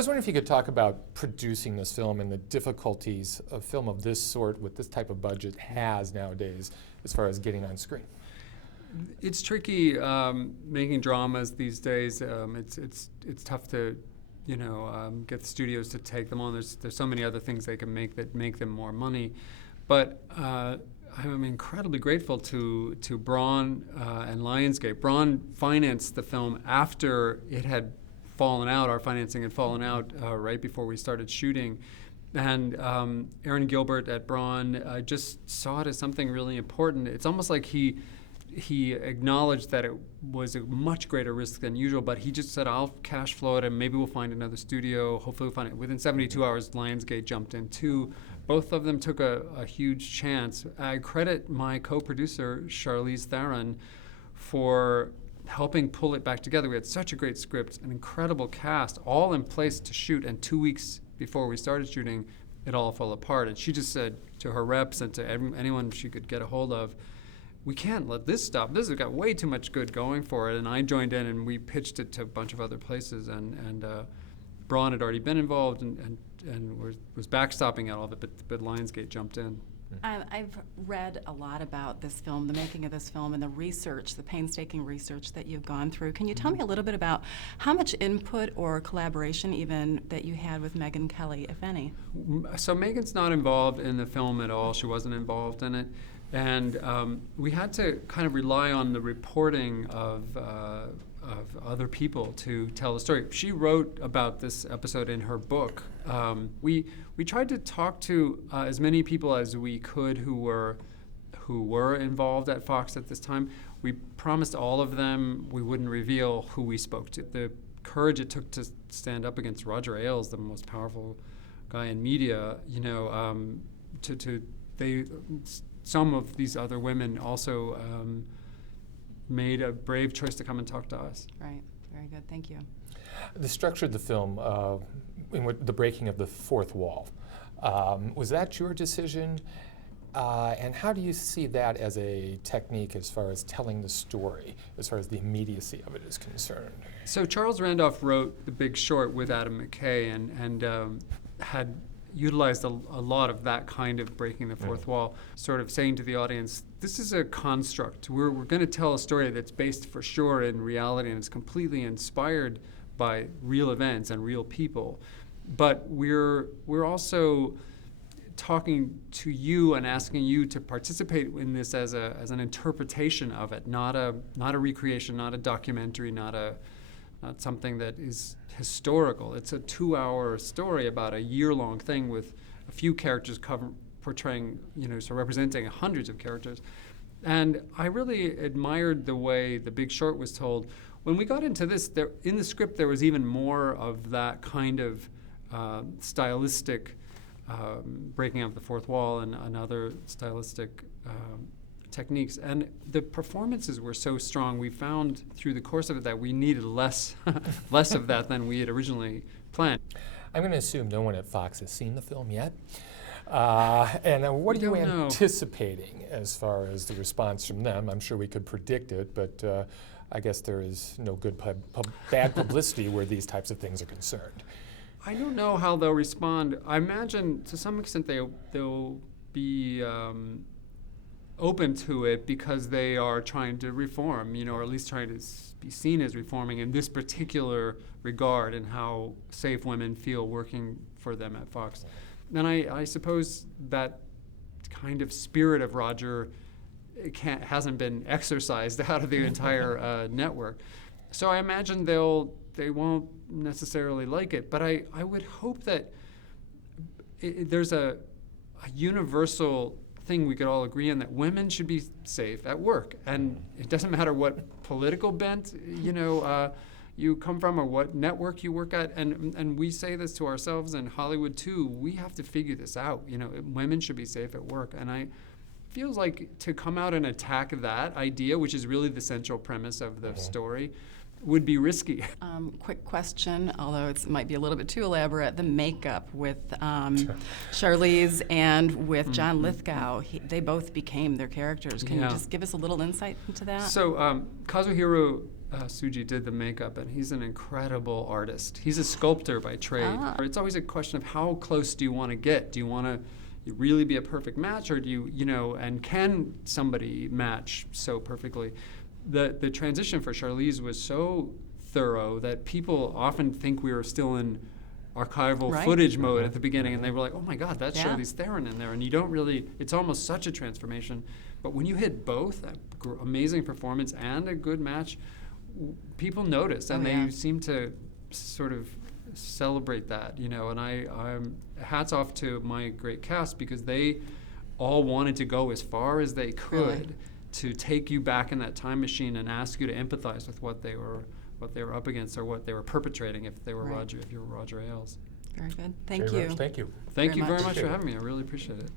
was wondering if you could talk about producing this film and the difficulties a film of this sort with this type of budget has nowadays as far as getting on screen. It's tricky making dramas these days. It's tough to get the studios to take them on. There's so many other things they can make that make them more money. But I'm incredibly grateful to Braun and Lionsgate. Braun financed the film after it had fallen out. Our financing had fallen out right before we started shooting. And Aaron Gilbert at Braun just saw it as something really important. It's almost like he acknowledged that it was a much greater risk than usual, but he just said, I'll cash flow it and maybe we'll find another studio. Hopefully we'll find it. Within 72 hours, Lionsgate jumped in too. Both of them took a huge chance. I credit my co-producer, Charlize Theron, for helping pull it back together. We had such a great script, an incredible cast, all in place to shoot, and 2 weeks before we started shooting, it all fell apart. And she just said to her reps and to anyone she could get a hold of, we can't let this stop. This has got way too much good going for it. And I joined in and we pitched it to a bunch of other places. And Braun had already been involved and was backstopping all of it, but Lionsgate jumped in. I've read a lot about this film, the making of this film, and the research, the painstaking research that you've gone through. Can you tell me a little bit about how much input or collaboration even that you had with Megyn Kelly, if any? So Megan's not involved in the film at all. She wasn't involved in it. And we had to kind of rely on the reporting of other people to tell the story. She wrote about this episode in her book. We tried to talk to as many people as we could who were involved at Fox at this time. We promised all of them we wouldn't reveal who we spoke to. The courage it took to stand up against Roger Ailes, the most powerful guy in media, some of these other women also made a brave choice to come and talk to us. Right. Very good. Thank you. The structure of the film, the breaking of the fourth wall, was that your decision? And how do you see that as a technique as far as telling the story, as far as the immediacy of it is concerned? So Charles Randolph wrote The Big Short with Adam McKay and had utilized a lot of that kind of breaking the fourth wall, sort of saying to the audience, this is a construct. We're going to tell a story that's based for sure in reality and it's completely inspired by real events and real people. But we're also talking to you and asking you to participate in this as an interpretation of it, not a recreation, not a documentary, not something that is historical. It's a 2-hour story about a year-long thing with a few characters portraying, so representing hundreds of characters. And I really admired the way The Big Short was told. When we got into this, in the script there was even more of that kind of stylistic breaking up the fourth wall and other stylistic techniques. And the performances were so strong, we found through the course of it that we needed less of that than we had originally planned. I'm going to assume no one at Fox has seen the film yet. And what are you anticipating as far as the response from them? I'm sure we could predict it, but I guess there is no good bad publicity where these types of things are concerned. I don't know how they'll respond. I imagine to some extent they'll be open to it because they are trying to reform, or at least trying to be seen as reforming in this particular regard and how safe women feel working for them at Fox. And I suppose that kind of spirit of Roger hasn't been exercised out of the entire network. So I imagine they won't necessarily like it, but I would hope that there's a universal thing we could all agree on, that women should be safe at work, and it doesn't matter what political bent you come from or what network you work at, and we say this to ourselves in Hollywood too. We have to figure this out. Women should be safe at work, and I feels like to come out and attack that idea, which is really the central premise of the story, would be risky. Quick question, although it might be a little bit too elaborate, the makeup with Charlize and with John Lithgow, they both became their characters. Can you just give us a little insight into that? So Kazuhiro Suji did the makeup, and he's an incredible artist. He's a sculptor by trade. It's always a question of how close do you want to get? Do you want to really be a perfect match, or do you know, and can somebody match so perfectly? The transition for Charlize was so thorough that people often think we were still in archival footage mode at the beginning, and they were like, oh my God, that's Charlize Theron in there. And you don't really, it's almost such a transformation. But when you hit both, amazing performance and a good match, people notice, and they seem to sort of celebrate that, you know. And I'm hats off to my great cast, because they all wanted to go as far as they could to take you back in that time machine and ask you to empathize with what they were up against, or what they were perpetrating if they were if you were Roger Ailes. Very good. Thank Jay you. Roach, thank you. Thank you very much for having me. I really appreciate it.